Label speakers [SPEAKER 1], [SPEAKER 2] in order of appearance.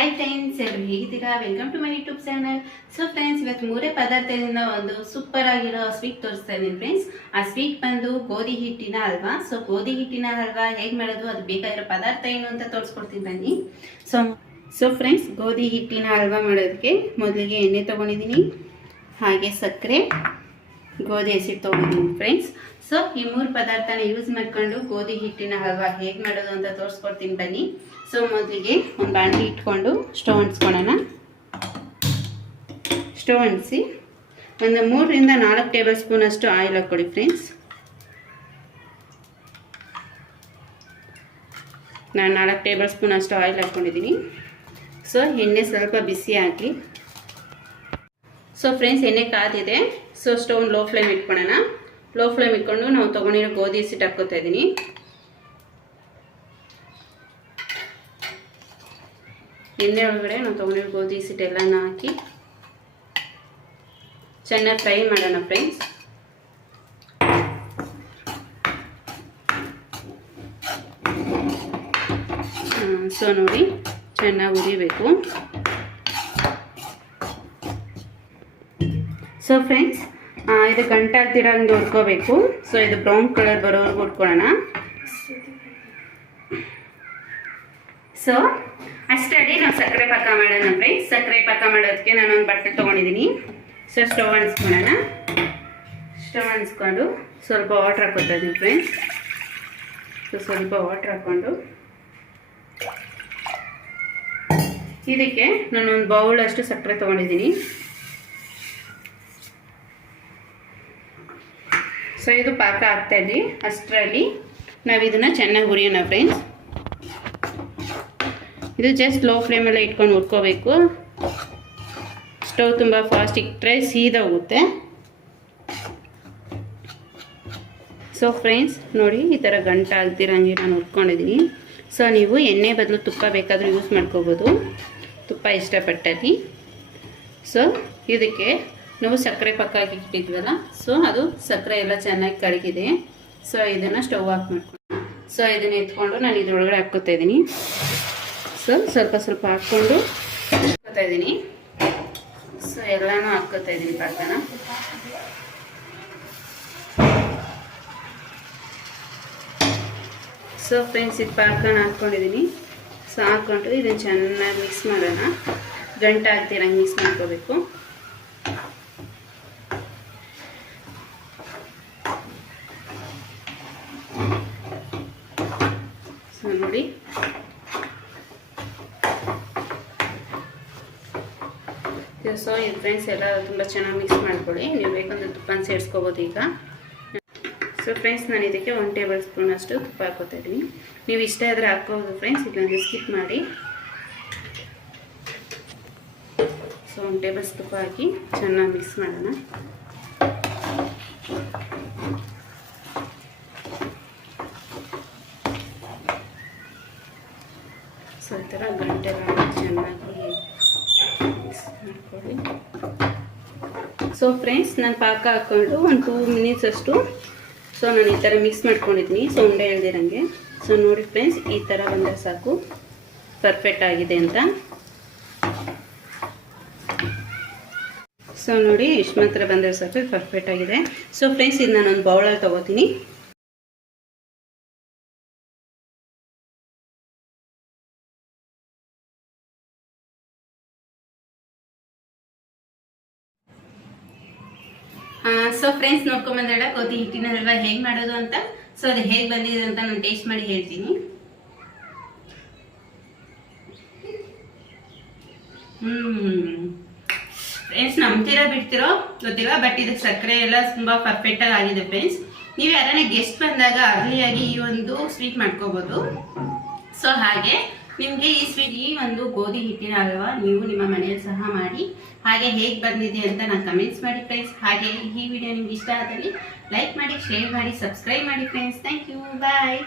[SPEAKER 1] Hi friends ಎಲ್ಲರೂ ಹೇಗಿದ್ದೀರಾ? Welcome to my YouTube channel so friends ಇವತ್ತು ಮೂರೇ ಪದಾರ್ಥದಿಂದ ಒಂದು ಸೂಪರ್ ಆಗಿರೋ ಸ್ವೀಟ್ ತೋರಿಸ್ತಾ ಇದ್ದೀನಿ ಫ್ರೆಂಡ್ಸ್ ಆ ಸ್ವೀಟ್ ಬಂದು ಗೋಧಿ ಹಿಟ್ಟಿನ ಹಲ್ವಾ. ಸೊ ಗೋಧಿ ಹಿಟ್ಟಿನ ಹಲ್ವಾ ಹೇಗೆ ಮಾಡೋದು? ಅದು ಬೇಕಾಗಿರೋ ಪದಾರ್ಥ ಏನು ಅಂತ ತೋರಿಸ್ಕೊಡ್ತೀನಿ ಬನ್ನಿ. ಸೊ ಸೊ ಫ್ರೆಂಡ್ಸ್ ಗೋಧಿ ಹಿಟ್ಟಿನ ಹಲ್ವಾ ಮಾಡೋದಕ್ಕೆ ಮೊದಲಿಗೆ ಎಣ್ಣೆ ತೊಗೊಂಡಿದ್ದೀನಿ. ಹಾಗೆ ಸಕ್ಕರೆ. ಗೋಧಿ ಹಸಿಟ್ಟು ತೊಗೊಂಡಿದ್ದೀನಿ ಫ್ರೆಂಡ್ಸ್ ಸೊ ಈ ಮೂರು ಪದಾರ್ಥನ ಯೂಸ್ ಮಾಡ್ಕೊಂಡು ಗೋಧಿ ಹಿಟ್ಟಿನ ಹಲ್ವಾ ಹೇಗೆ ಮಾಡೋದು ಅಂತ ತೋರಿಸ್ಕೊಡ್ತೀನಿ ಬನ್ನಿ. ಸೊ ಮೊದಲಿಗೆ ಒಂದು ಬಾಣಲಿ ಇಟ್ಕೊಂಡು ಸ್ಟವ್ ಅಂಟಿಸ್ಕೊಳ್ಳೋಣ ಸ್ಟವ್ ಅಂಟಿಸಿ ಒಂದು ಮೂರರಿಂದ ನಾಲ್ಕು ಟೇಬಲ್ ಸ್ಪೂನ್ ಅಷ್ಟು ಆಯಿಲ್ ಹಾಕ್ಕೊಳ್ಳಿ ಫ್ರೆಂಡ್ಸ್ ನಾನು ನಾಲ್ಕು ಟೇಬಲ್ ಸ್ಪೂನ್ ಅಷ್ಟು ಆಯಿಲ್ ಹಾಕ್ಕೊಂಡಿದ್ದೀನಿ. ಸೊ ಎಣ್ಣೆ ಸ್ವಲ್ಪ ಬಿಸಿ ಹಾಕಿ ಸೊ ಫ್ರೆಂಡ್ಸ್ ಎಣ್ಣೆ ಕಾದಿದೆ. ಸೊ ಸ್ಟೋನ್ ಲೋ ಫ್ಲೇಮ್ ಇಟ್ಕೊಳ್ಳೋಣ ಲೋ ಫ್ಲೇಮ್ ಇಟ್ಕೊಂಡು ನಾವು ತೊಗೊಂಡಿರೋ ಗೋಧಿ ಹಸಿಟ್ಟು ಹಾಕ್ಕೋತಾ ಇದ್ದೀನಿ. ಎಣ್ಣೆ ಒಳಗಡೆ ನಾವು ತೊಗೊಂಡಿರೋ ಗೋಧಿ ಹಸಿಟ್ಟು ಎಲ್ಲನ ಹಾಕಿ ಚೆನ್ನಾಗಿ ಫ್ರೈ ಮಾಡೋಣ ಫ್ರೆಂಡ್ಸ್ ಸೊ ನೋಡಿ, ಚೆನ್ನಾಗಿ ಉರಿಬೇಕು. ಸೊ ಫ್ರೆಂಡ್ಸ್ ಇದು ಗಂಟಾಗ್ತಿರೋಂಗೆ ಹುರ್ಕೋಬೇಕು ಸೊ ಇದು ಬ್ರೌನ್ ಕಲರ್ ಬರೋವರೆಗೂ ಹುಡ್ಕೊಳ್ಳೋಣ ಸೊ ಅಷ್ಟರಲ್ಲಿ ನಾವು ಸಕ್ಕರೆ ಪಾಕ ಮಾಡೋಣ ಫ್ರೆಂಡ್ಸ್. ಸಕ್ಕರೆ ಪಾಕ ಮಾಡೋದಕ್ಕೆ ನಾನೊಂದು ಬಟ್ಟೆ ತೊಗೊಂಡಿದ್ದೀನಿ. ಸೊ ಸ್ಟವ್ ಅಣಿಸ್ಕೊಳ್ಳೋಣ ಸ್ಟವ್ ಅನ್ಸ್ಕೊಂಡು ಸ್ವಲ್ಪ ವಾಟ್ರ್ ಹಾಕೋತಾ ಫ್ರೆಂಡ್ಸ್. ಸೊ ಸ್ವಲ್ಪ ವಾಟ್ರ್ ಹಾಕ್ಕೊಂಡು. ಇದಕ್ಕೆ ನಾನೊಂದು ಅಷ್ಟು ಸಕ್ಕರೆ ತೊಗೊಂಡಿದ್ದೀನಿ. ಸೊ ಇದು ಪಾಕ ಆಗ್ತಾ ಇದೆ. ಅಷ್ಟರಲ್ಲಿ ನಾವು ಇದನ್ನು ಚೆನ್ನಾಗಿ ಹುರಿಯೋಣ ಫ್ರೆಂಡ್ಸ್ ಇದು ಜಸ್ಟ್ ಲೋ ಫ್ಲೇಮಲ್ಲೇ ಇಟ್ಕೊಂಡು ಹುರ್ಕೋಬೇಕು. ಸ್ಟವ್ ತುಂಬ ಫಾಸ್ಟ್ ಇಟ್ಟರೆ ಸೀದೋಗುತ್ತೆ ಸೊ ಫ್ರೆಂಡ್ಸ್ ನೋಡಿ ಈ ಥರ ಗಂಟ ಆಗ್ತಿರಂಗೆ ನಾನು ಹುರ್ಕೊಂಡಿದ್ದೀನಿ ಸೊ ನೀವು ಎಣ್ಣೆ ಬದಲು ತುಪ್ಪ ಬೇಕಾದರೂ ಯೂಸ್ ಮಾಡ್ಕೋಬೋದು. ತುಪ್ಪ ಇಷ್ಟಪಟ್ಟಲ್ಲಿ. ಸೊ ಇದಕ್ಕೆ ನಾವು ಸಕ್ಕರೆ ಪಕ್ಕ ಹಾಕಿ ಇಟ್ಟಿದ್ವಲ್ಲ? ಸೊ ಅದು ಸಕ್ಕರೆ ಎಲ್ಲ ಚೆನ್ನಾಗಿ ಕರಗಿದೆ. ಸೊ ಇದನ್ನು ಸ್ಟವ್ ಆಫ್ ಮಾಡ್ಕೊಂಡು ಸೊ ಇದನ್ನು ಎತ್ಕೊಂಡು ನಾನು ಇದ್ರೊಳಗಡೆ ಹಾಕ್ಕೋತಾ ಇದ್ದೀನಿ. ಸೊ ಸ್ವಲ್ಪ ಸ್ವಲ್ಪ ಹಾಕ್ಕೊಂಡು ಹಾಕ್ಕೋತಾ ಇದ್ದೀನಿ. ಸೊ ಎಲ್ಲನೂ ಹಾಕ್ಕೋತಾ ಇದ್ದೀನಿ ಪಾಕನ ಸೊ ಫ್ರೆಂಡ್ಸ್ ಇದು ಪಾಕನ ಹಾಕ್ಕೊಂಡಿದ್ದೀನಿ. ಸೊ ಹಾಕ್ಕೊಂಡು ಇದನ್ನು ಚೆನ್ನಾಗಿ ಮಿಕ್ಸ್ ಮಾಡೋಣ. ಗಂಟೆ ಆಗ್ತಿರಂಗೆ ಮಿಕ್ಸ್ ಮಾಡ್ಕೋಬೇಕು. ನೋಡಿ. ಸೊ ಇದು ಫ್ರೆಂಡ್ಸ್ ಎಲ್ಲ ತುಂಬ ಚೆನ್ನಾಗಿ ಮಿಕ್ಸ್ ಮಾಡ್ಕೊಳ್ಳಿ. ನೀವು ಬೇಕಂದ್ರೆ ತುಪ್ಪನ ಸೇರಿಸ್ಕೋಬೋದು ಈಗ. ಸೊ, ಫ್ರೆಂಡ್ಸ್, ನಾನು ಇದಕ್ಕೆ ಒನ್ ಟೇಬಲ್ ಸ್ಪೂನ್ ಅಷ್ಟು ತುಪ್ಪ ಹಾಕೋತಾ ಇದ್ದೀನಿ ನೀವು ಇಷ್ಟ ಆದರೆ ಹಾಕ್ಕೋಬೋದು ಫ್ರೆಂಡ್ಸ್ ಇಲ್ಲೊಂದು ಸ್ಕಿಪ್ ಮಾಡಿ. ಸೊ ಒನ್ ಟೇಬಲ್ ತುಪ್ಪ ಹಾಕಿ ಚೆನ್ನಾಗಿ ಮಿಕ್ಸ್ ಮಾಡೋಣ ಸೊ ಈ ಥರ ಗಂಟೆ ಚೆನ್ನಾಗಿ ಮಾಡ್ಕೊಳ್ಳಿ. ಸೊ ಫ್ರೆಂಡ್ಸ್ ನಾನು ಪಾಕ ಹಾಕ್ಕೊಂಡು ಒಂದು ಟೂ ಮಿನಿಟ್ಸ್ ಅಷ್ಟು. ಸೊ ನಾನು ಈ ಥರ ಮಿಕ್ಸ್ ಮಾಡ್ಕೊಂಡಿದ್ದೀನಿ. ಸೊ ಉಂಡೆ ಹೇಳ್ದಿರಂಗೆ. ಸೊ ನೋಡಿ ಫ್ರೆಂಡ್ಸ್ ಈ ಥರ ಬಂದರೆ ಸಾಕು. ಪರ್ಫೆಕ್ಟ್ ಆಗಿದೆ ಅಂತ. ಸೊ ನೋಡಿ, ಇಷ್ಟು ಮಾತ್ರ ಬಂದರೆ ಸಾಕು. ಪರ್ಫೆಕ್ಟ್ ಆಗಿದೆ. ಸೊ ಫ್ರೆಂಡ್ಸ್ ಇದು ನಾನೊಂದು ಬೌಳಲ್ಲಿ ತೊಗೋತೀನಿ. ಸೊ ಫ್ರೆಂಡ್ಸ್ ನೋಡ್ಕೊಂಬಂದ್ರೆ ಗೋಧಿ ಹಿಟ್ಟಿನ ಹಲ್ವಾ ಹೇಗ್ ಮಾಡೋದು ಅಂತ? ಸೊ ಅದು ಹೇಗ್ ಬಂದಿದೆ ಅಂತ ನಾನು ಟೇಸ್ಟ್ ಮಾಡಿ ಹೇಳ್ತೀನಿ. ಫ್ರೆಂಡ್ಸ್ ನಂಬ್ತಿರೋ ಬಿಡ್ತಿರೋ? ಗೊತ್ತಿಲ್ಲ ಬಟ್ ಇದು ಸಕ್ಕರೆ ಎಲ್ಲ ತುಂಬಾ ಪರ್ಫೆಕ್ಟ್ ಆಗಿ ಆಗಿದೆ ಫ್ರೆಂಡ್ಸ್ ನೀವು ಯಾರನ್ನ ಗೆಸ್ಟ್ ಬಂದಾಗ ಅರ್ಲಿಯಾಗಿ ಈ ಒಂದು ಸ್ವೀಟ್ ಮಾಡ್ಕೋಬಹುದು ಸೊ ಹಾಗೆ ನಿಮಗೆ ಈ ಸ್ವೀಟ್ ಈ ಒಂದು ಗೋಧಿ ಹಿಟ್ಟಿನ ಹಲ್ವಾ ನೀವು ನಿಮ್ಮ ಮನೆಯಲ್ಲಿ ಸಹ ಮಾಡಿ. ಹಾಗೆ ಹೇಗೆ ಬಂದಿದೆ ಅಂತ ನಾನು ಕಮೆಂಟ್ಸ್ ಮಾಡಿ ಫ್ರೆಂಡ್ಸ್ ಹಾಗೆ ಈ ವಿಡಿಯೋ ನಿಮ್ಗೆ ಇಷ್ಟ ಆದಲ್ಲಿ ಲೈಕ್ ಮಾಡಿ ಶೇರ್ ಮಾಡಿ ಸಬ್ಸ್ಕ್ರೈಬ್ ಮಾಡಿ ಫ್ರೆಂಡ್ಸ್ ಥ್ಯಾಂಕ್ ಯು ಬಾಯ್